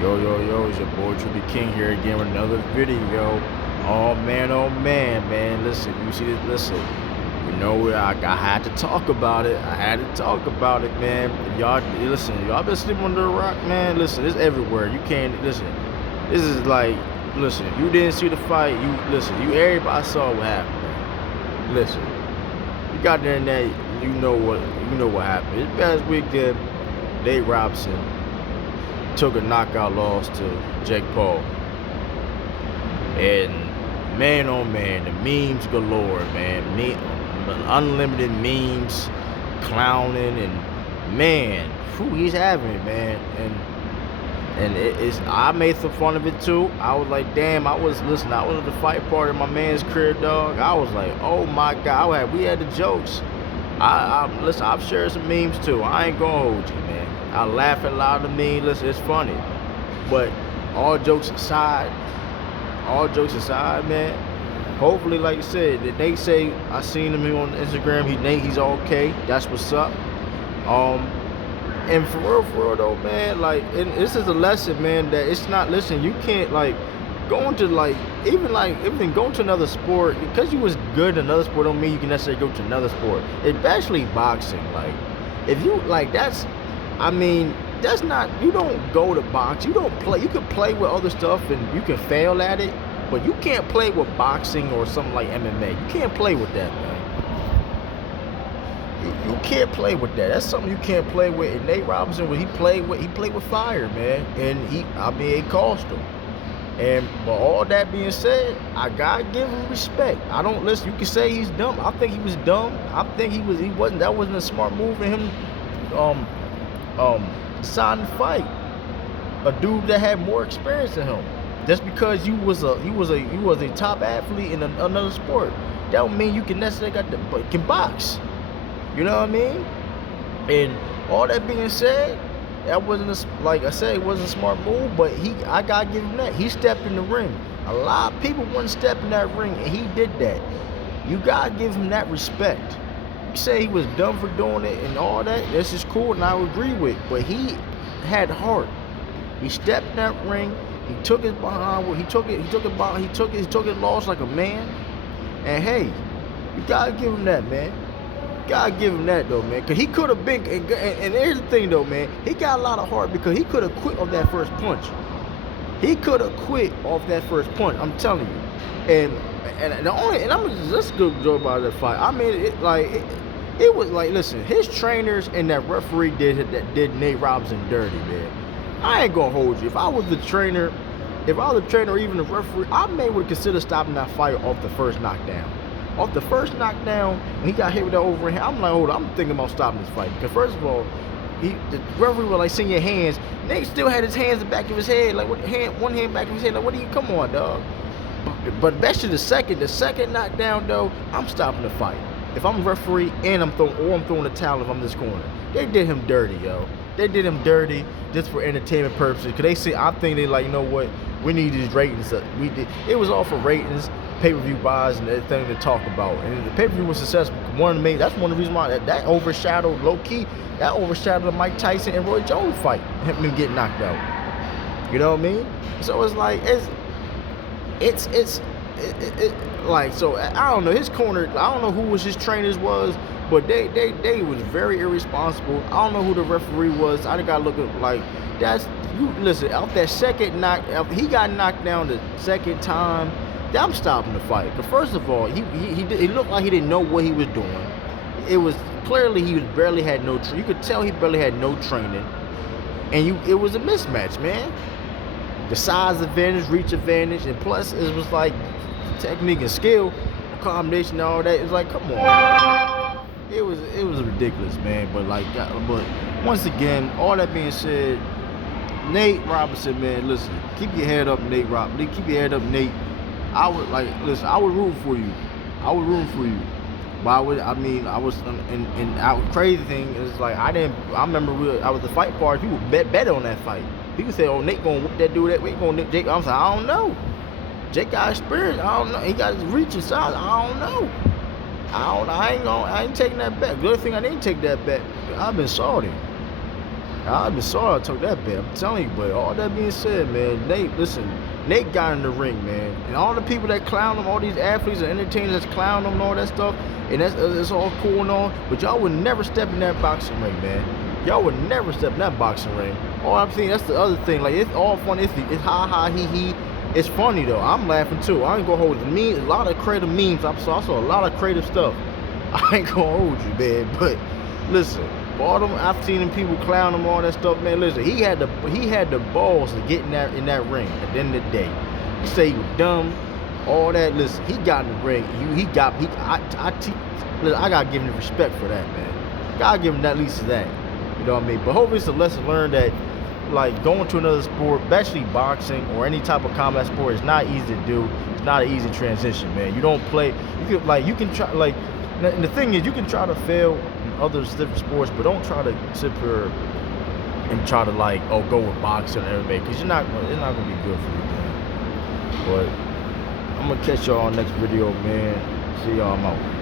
Yo, yo, yo, it's your boy Trippy King here again with another video. Oh man, man. Listen, you see this? Listen, you know, I had to talk about it. I had to talk about it, man. If y'all, listen, y'all been sleeping under a rock, man. Listen, it's everywhere. You can't, listen, this is like, listen, you didn't see the fight. Everybody saw what happened, man. Listen, you got there and that, you know what happened. This past weekend, Nate Robinson took a knockout loss to Jake Paul. And man, oh man, the memes galore, man. Unlimited memes, clowning, and man, he's having it, man. And I made some fun of it too. I was like, damn, I was at the fight party at my man's crib, dog. I was like, oh my God, we had the jokes. Listen, I've shared some memes too. I ain't gonna hold you, man. I laugh at a lot of the memes. Listen, it's funny. But all jokes aside, man, hopefully, like you said, Nate say, I seen him on Instagram, he's okay. That's what's up. And for real though, man, like, and this is a lesson, man, that it's not, listen, you can't, like, going to another sport, because you was good in another sport don't mean you can necessarily go to another sport. Especially boxing. Like, if you, like, that's not, you don't go to box, you don't play, you can play with other stuff and you can fail at it, but you can't play with boxing or something like MMA. You can't play with that, man. You can't play with that. That's something you can't play with. And Nate Robinson, when he played with fire, man. And it cost him. But all that being said, I gotta give him respect. I don't listen. You can say he's dumb. I think he was dumb. I think that wasn't a smart move for him. Deciding to fight a dude that had more experience than him. Just because you was a top athlete in another sport, that don't mean you can necessarily can box. You know what I mean? And all that being said, that wasn't like I said, it wasn't a smart move, but I gotta give him that. He stepped in the ring. A lot of people wouldn't step in that ring, and he did that. You gotta give him that respect. You say he was dumb for doing it and all that, this is cool, and I would agree with, but he had heart. He stepped in that ring, he took his behind, he took his loss like a man. And hey, you gotta give him that, man. Gotta give him that though, man, because he could have been, and here's the thing though, man, he got a lot of heart because he could have quit off that first punch. He could have quit off that first punch, I'm telling you. And let's go about that fight. I mean, it was like, listen, his trainers and that referee did Nate Robinson dirty, man. I ain't gonna hold you. If I was the trainer or even the referee, I would consider stopping that fight off the first knockdown. Off the first knockdown, when he got hit with that overhand, I'm like, hold on, I'm thinking about stopping this fight. Because first of all, the referee was like, seeing your hands. Nate still had his hands in the back of his head, like one hand back of his head. Like, come on, dog. But especially the second knockdown though, I'm stopping the fight. If I'm a referee and I'm throwing the towel if I'm this corner. They did him dirty, yo. They did him dirty just for entertainment purposes. Cause I think they like, you know what, we need these ratings. It was all for ratings, pay-per-view buys, and everything to talk about. And the pay-per-view was successful. That's one of the reasons why that overshadowed, low-key, that overshadowed the Mike Tyson and Roy Jones fight, him getting knocked out. You know what I mean? So it's like, like, so I don't know, his corner, I don't know who his trainers was, but they was very irresponsible. I don't know who the referee was. I gotta look at, like, listen, out that second he got knocked down the second time. I'm stopping the fight. But first of all, he looked like he didn't know what he was doing. It was clearly you could tell he barely had no training, and it was a mismatch, man. The size advantage, reach advantage, and plus it was like technique and skill, combination, and all that. It's like, come on. It was ridiculous, man. But once again, all that being said, Nate Robinson, man, listen, keep your head up, Nate Robinson. Keep your head up, Nate. I would root for you. But crazy thing is, like, I remember I was at the fight party, people bet on that fight. People say, oh, Nate gonna whoop that dude that way, gonna nip Jake. I'm like, I don't know. Jake got experience. I don't know. He got his reach and size. I don't know. I ain't taking that bet. The other thing, I didn't take that bet. I've been salty. I'd be sorry I took that bet. I'm telling you, but all that being said, man, Nate got in the ring, man, and all the people that clown him, all these athletes and entertainers that's clown him and all that stuff, and it's all cool and all, but y'all would never step in that boxing ring, man. Y'all would never step in that boxing ring. All I'm saying, that's the other thing. Like, it's all funny. It's ha ha he. It's funny though. I'm laughing too. I ain't gonna hold it. A lot of creative memes. I saw a lot of creative stuff. I ain't gonna hold you, man. But listen, all them I've seen them people clown him, all that stuff, man. Listen, he had the balls to get in that ring. At the end of the day, you say he was dumb, all that. Listen, he got in the ring. I gotta give him the respect for that, man. Gotta give him at least that. You know what I mean? But hopefully it's a lesson learned that, like, going to another sport, especially boxing or any type of combat sport, is not easy to do. It's not an easy transition, man. You don't play. You can try, like, and the thing is, you can try to fail in other different sports, but don't try to sit here and try to, like, go with boxing and MMA, because it's not gonna be good for you, man. But I'm gonna catch y'all on next video, man. See y'all. I'm out.